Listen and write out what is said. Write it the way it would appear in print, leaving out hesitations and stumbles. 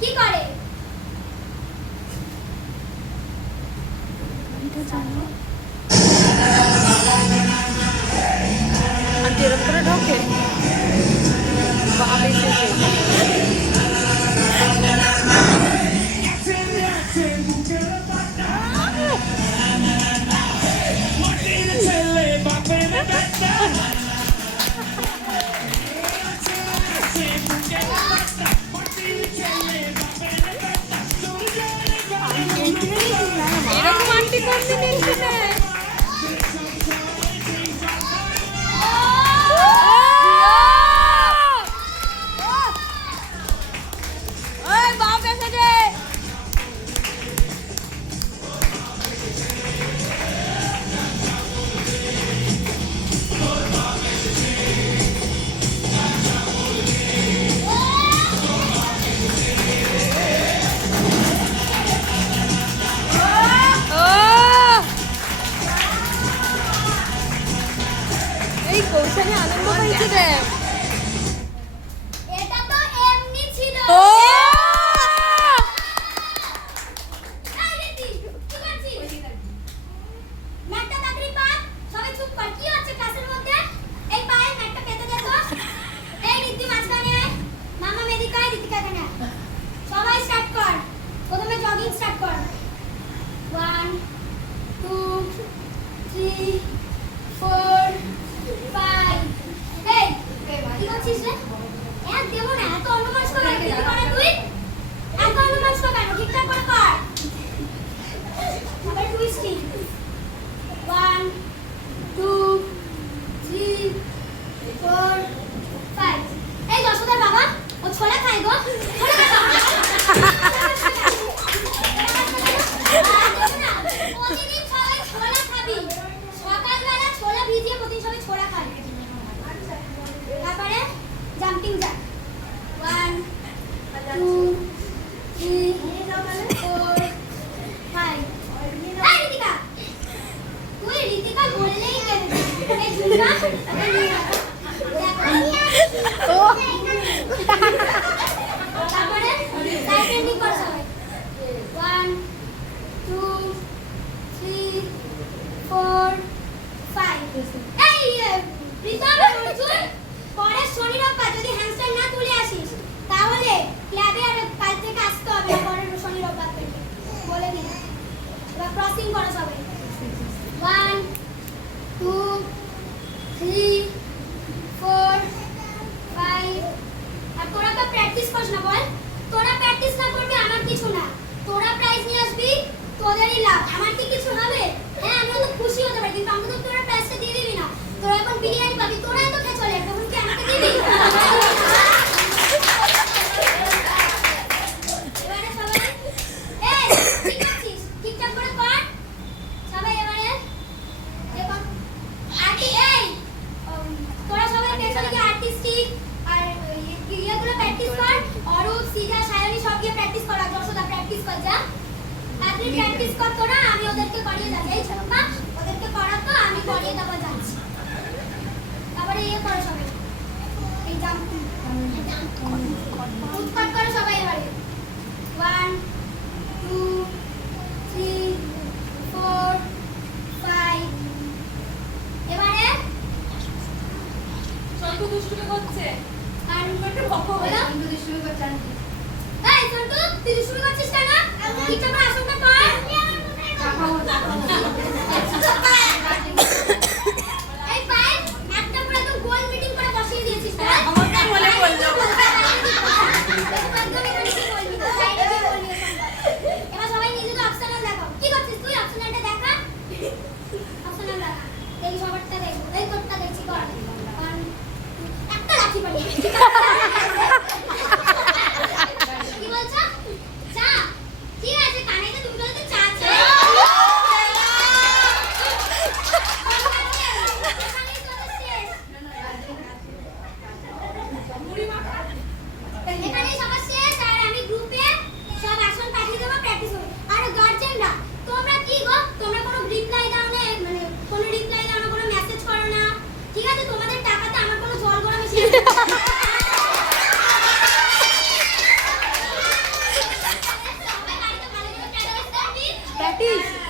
কি করে? আন্টি এরকম করে ঢোকে বাবা এসেছে। এরকম আন্টি কম্বিনেশনে এই কৌশলে আনন্দ পাইছে রে। এটা তো এমনি ছিল। ও এই রীতি, কি করছিস? ম্যাটটা তাড়াতাড়ি পাত, সবাই চুপ কর। কি হচ্ছে ক্লাসের মধ্যে? এই পায়ে ম্যাটটা পেতে দে তো। এই রীতি মাঝখানে আয়। মামা মেদিকা আয়, রীতিকা এখানে আয়। সবাই স্টার্ট কর। প্রথমে জগিং স্টার্ট কর। 1 2 3 4 5 এই কি করছিস রে? এক দেবো না, এত অনুমাস করে কি করে তুই? এত অনুমাস করে কেন? ঠিকঠাক করে কর। আবার টুইস্টিং। 1 2 3 4 5 এই যশোদার বাবা ও ছোলা খায় গো। ছোলা খায়। প্রতিদিন সবাই ছোলা খাবি। সকালবেলা ছোলা ভিজিয়ে প্রতিদিন সবাই ছোলা খাবি। তারপরে জাম্পিং জ্যাক 1 2 3 4 5 এই রীতিকা, তুই রীতিকা বললেই কেন? এই ঝুমকা তারপরে সাইকেলিং কর সবাই। 1 2 3 4 5 এই প্রীতম অর্জুন পরে শনি রোববার যদি হ্যামস্টার না তুলে আসিস তাহলে ক্লাবে আর কাল থেকে আসতে হবে পরের শনি রোববার থেকে বলে দিলাম। এবার ক্রসিং করো সবাই। 1 2 3 4 5 আর তোরা তো প্র্যাকটিস করিস না বল। তোরা প্র্যাকটিস না করবি আমার কিছু না। তোরা প্রাইজ নিয়ে আসবি, তোদেরই লাভ। আমার কি কিছু হবে? হ্যাঁ আমি তো খুশি হতে পারি, কিন্তু আমাকে তো তোরা প্রাইজটা দিয়ে দিবি না। তোরা এখন বিরিয়ানি পাবি, তোরা তো খেয়ে চলে তখন কি আমাকে দিবি? এবারে সবাই এই ঠিক আছিস? ঠিকঠাক করে কর সবাই। এবারে দেখুন আর্টি এই তোরা সবাই পেছনে গিয়ে আর্টিস্টিক আর ইয়েগুলো প্র্যাকটিস কর। অরূপ সিজা সায়নী সব গিয়ে প্র্যাকটিস কর। আর যশোদা প্র্যাকটিস কর যা। আপনি প্র্যাকটিস কর তোরা, আমি ওদেরকে করিয়ে যাচ্ছি। এই ছোট্টা ওদেরকে করাতো আমি করিয়ে দেবো যাচ্ছি। তারপরে ইয়ে করো সবাই, এই জাম্পিং উৎপাত করো সবাই। এবারে 1 2 3 4 5 এবারে সন্টু দুষ্টুমি করছে আর একটু ভক্ক হলো। কিন্তু দুষ্টুমি করছে আন্টি। এই সন্টু তুই শুরু করছিস কেন? ঠিকঠাক করে আসনটা কর। এই পায়ে একটা পুরো একদম গোল মিটিং করে বসিয়ে দিয়েছিস না? আমাকে বলে বললো। এবার সবাই নিজেদের অপশনাল দেখো। কি করছিস তুই? অপশনালটা দেখা। অপশনাল দেখা। এই সবারটা দেখো। এই তোরটা দেখছি কর। একটা লাঠি পারি। কি বলছো? চা। ঠিক আছে কানাইতে তুমি বলতে চা চাই। এখানেই সবার শেষ। আর আমি গ্রুপে সব আসন পাঠিয়ে দেবো, প্র্যাকটিস হবে। আর গার্জেনরা তোমরা কি গো, তোমরা কোনো রিপ্লাই দাও না, মানে কোনো রিপ্লাই দাও না, কোনো মেসেজ করো না। ঠিক আছে তোমাদের টাকাতে আমার কোনো জল গরম মিশিয়ে প্র্যাকটিস